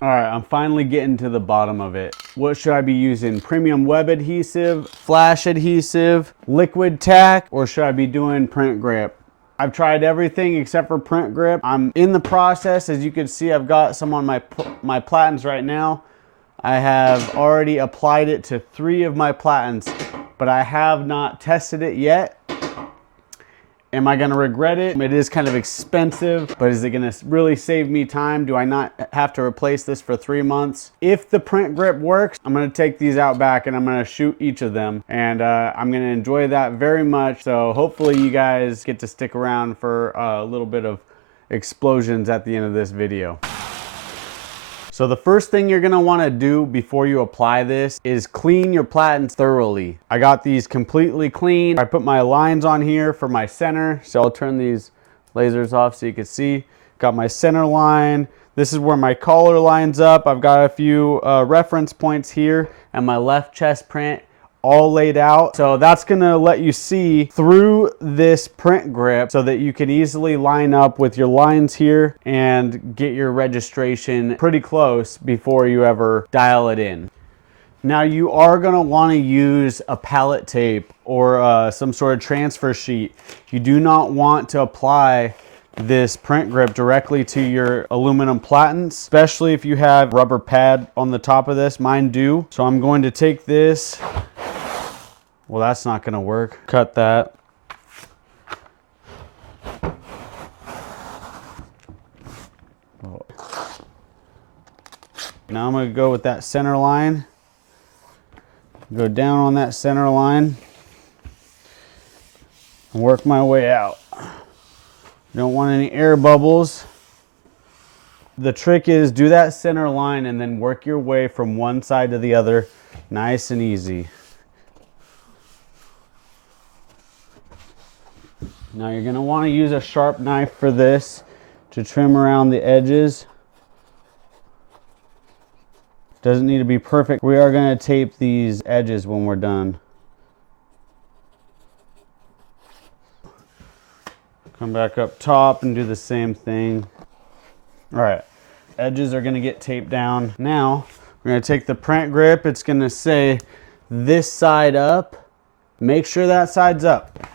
All right, I'm finally getting to the bottom of it. What should I be using? Premium web adhesive, flash adhesive, liquid tack, or should I be doing print grip? I've tried everything except for print grip. I'm in the process. As you can see, I've got some on my platens right now. I have already applied it to 3 of my platens, but I have not tested it yet. Am I gonna regret it? It is kind of expensive, but is it gonna really save me time? Do I not have to replace this for 3 months? If the print grip works, I'm gonna take these out back and I'm gonna shoot each of them. And I'm gonna enjoy that very much. So hopefully you guys get to stick around for a little bit of explosions at the end of this video. So the first thing you're gonna wanna do before you apply this is clean your platens thoroughly. I got these completely clean. I put my lines on here for my center. So I'll turn these lasers off so you can see. Got my center line. This is where my collar lines up. I've got a few reference points here and my left chest print all laid out. So that's gonna let you see through this print grip so that you can easily line up with your lines here and get your registration pretty close before you ever dial it in. Now you are gonna wanna use a pallet tape or some sort of transfer sheet. You do not want to apply this print grip directly to your aluminum platens, especially if you have rubber pad on the top of this. Mine do. So I'm going to take this. Well, that's not gonna work. Cut that. Now I'm gonna go with that center line. Go down on that center line and work my way out. Don't want any air bubbles. The trick is do that center line and then work your way from one side to the other, nice and easy. Now you're gonna wanna use a sharp knife for this to trim around the edges. Doesn't need to be perfect. We are gonna tape these edges when we're done. Come back up top and do the same thing. All right, edges are gonna get taped down. Now, we're gonna take the print grip. It's gonna say this side up. Make sure that side's up.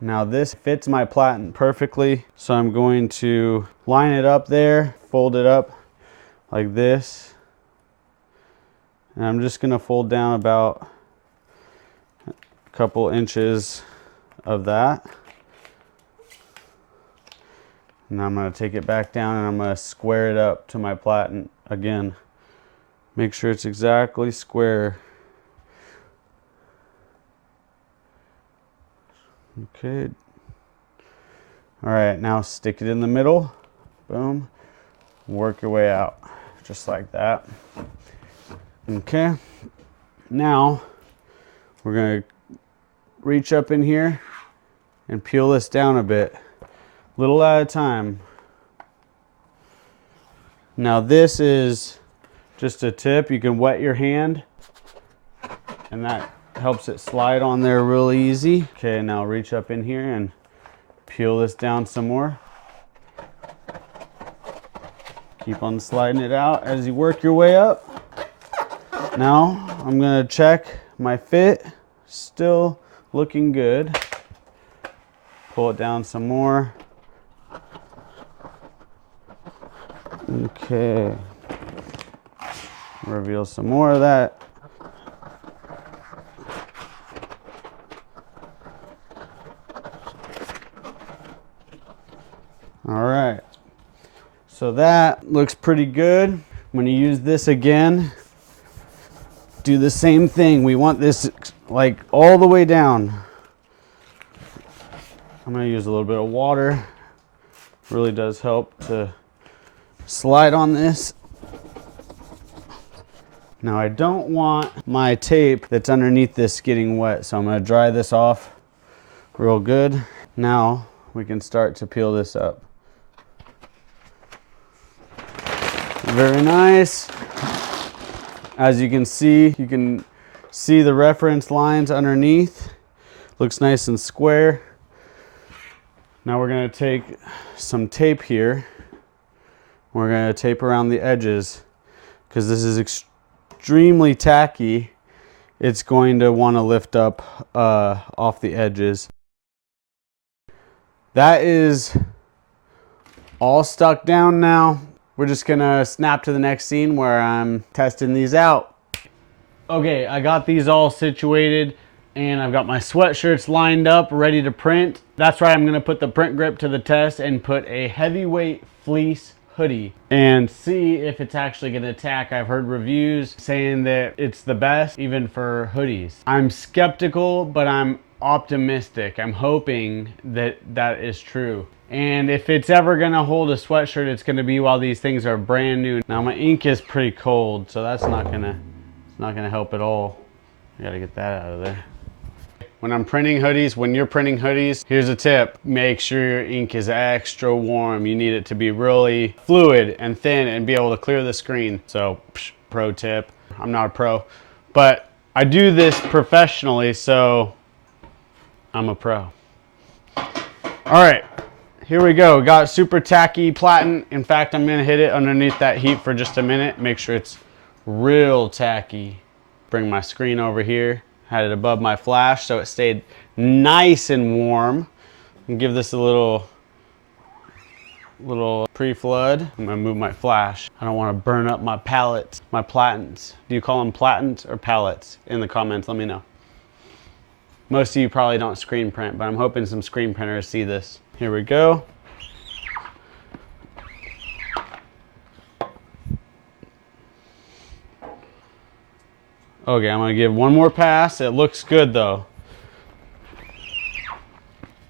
Now this fits my platen perfectly, so I'm going to line it up there, fold it up like this, and I'm just gonna fold down about a couple inches of that. And I'm gonna take it back down and I'm gonna square it up to my platen again. Make sure it's exactly square. Okay. All right, now stick it in the middle. Boom. Work your way out, just like that. Okay. Now, we're gonna reach up in here and peel this down a bit, little at a time. Now this is just a tip. You can wet your hand and that helps it slide on there real easy. Okay, now reach up in here and peel this down some more. Keep on sliding it out as you work your way up. Now I'm gonna check my fit. Still looking good. Pull it down some more. Okay. Reveal some more of that. All right, so that looks pretty good. I'm gonna use this again. Do the same thing. We want this like all the way down. I'm gonna use a little bit of water. Really does help to slide on this. Now I don't want my tape that's underneath this getting wet, so I'm gonna dry this off real good. Now we can start to peel this up. Very nice. As you can see the reference lines underneath. Looks nice and square. Now we're gonna take some tape here. We're gonna tape around the edges because this is extremely tacky. It's going to want to lift up off the edges. That is all stuck down now. We're just gonna snap to the next scene where I'm testing these out. Okay, I got these all situated and I've got my sweatshirts lined up, ready to print. That's right, I'm gonna put the print grip to the test and put a heavyweight fleece hoodie and see if it's actually gonna tack. I've heard reviews saying that it's the best even for hoodies. I'm skeptical, but I'm optimistic. I'm hoping that that is true. And if it's ever gonna hold a sweatshirt, it's gonna be while these things are brand new. Now my ink is pretty cold, so that's not gonna help at all. I gotta get that out of there. When I'm printing hoodies, when you're printing hoodies, here's a tip. Make sure your ink is extra warm. You need it to be really fluid and thin and be able to clear the screen. So, pro tip. I'm not a pro, but I do this professionally, so I'm a pro. All right, here we go. Got super tacky platen. In fact, I'm gonna hit it underneath that heat for just a minute. Make sure it's real tacky. Bring my screen over here. Had it above my flash so it stayed nice and warm. And give this a little pre-flood. I'm gonna move my flash. I don't want to burn up my palettes, my platens. Do you call them platens or palettes? In the comments, let me know. Most of you probably don't screen print, but I'm hoping some screen printers see this. Here we go. Okay, I'm gonna give one more pass. It looks good though.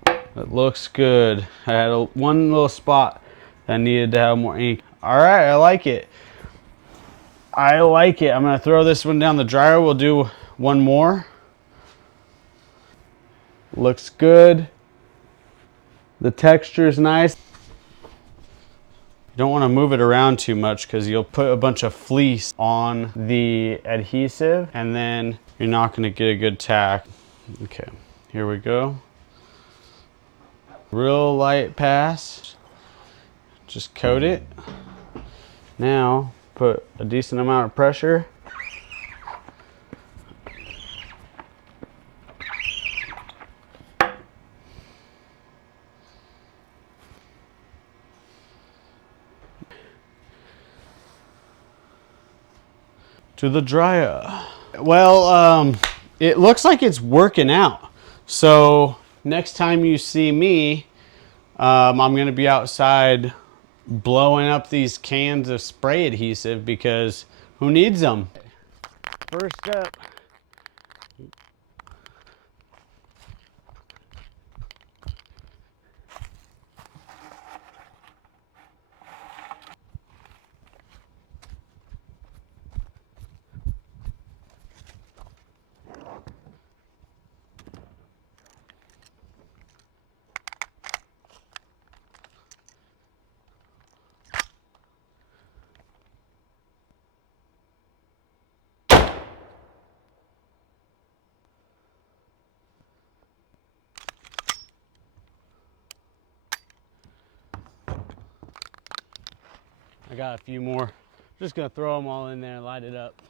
It looks good. I had one little spot that needed to have more ink. All right, I like it. I like it. I'm gonna throw this one down the dryer. We'll do one more. Looks good. The texture's nice. You don't want to move it around too much because you'll put a bunch of fleece on the adhesive and then you're not going to get a good tack. Okay, here we go. Real light pass. Just coat it. Now put a decent amount of pressure. To the dryer. Well, it looks like it's working out. So next time you see me, I'm gonna be outside blowing up these cans of spray adhesive because who needs them? First up. I got a few more. Just gonna throw them all in there and light it up.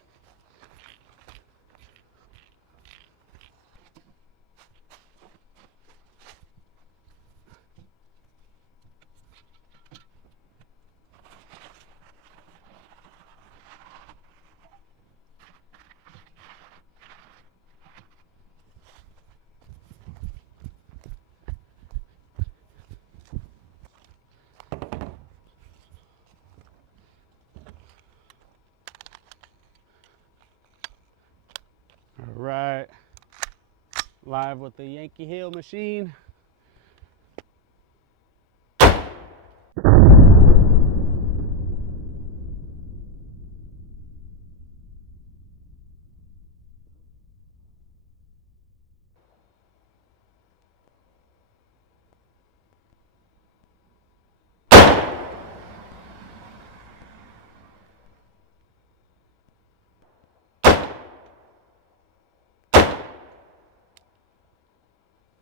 All right, live with the Yankee Hill machine.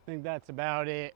I think that's about it.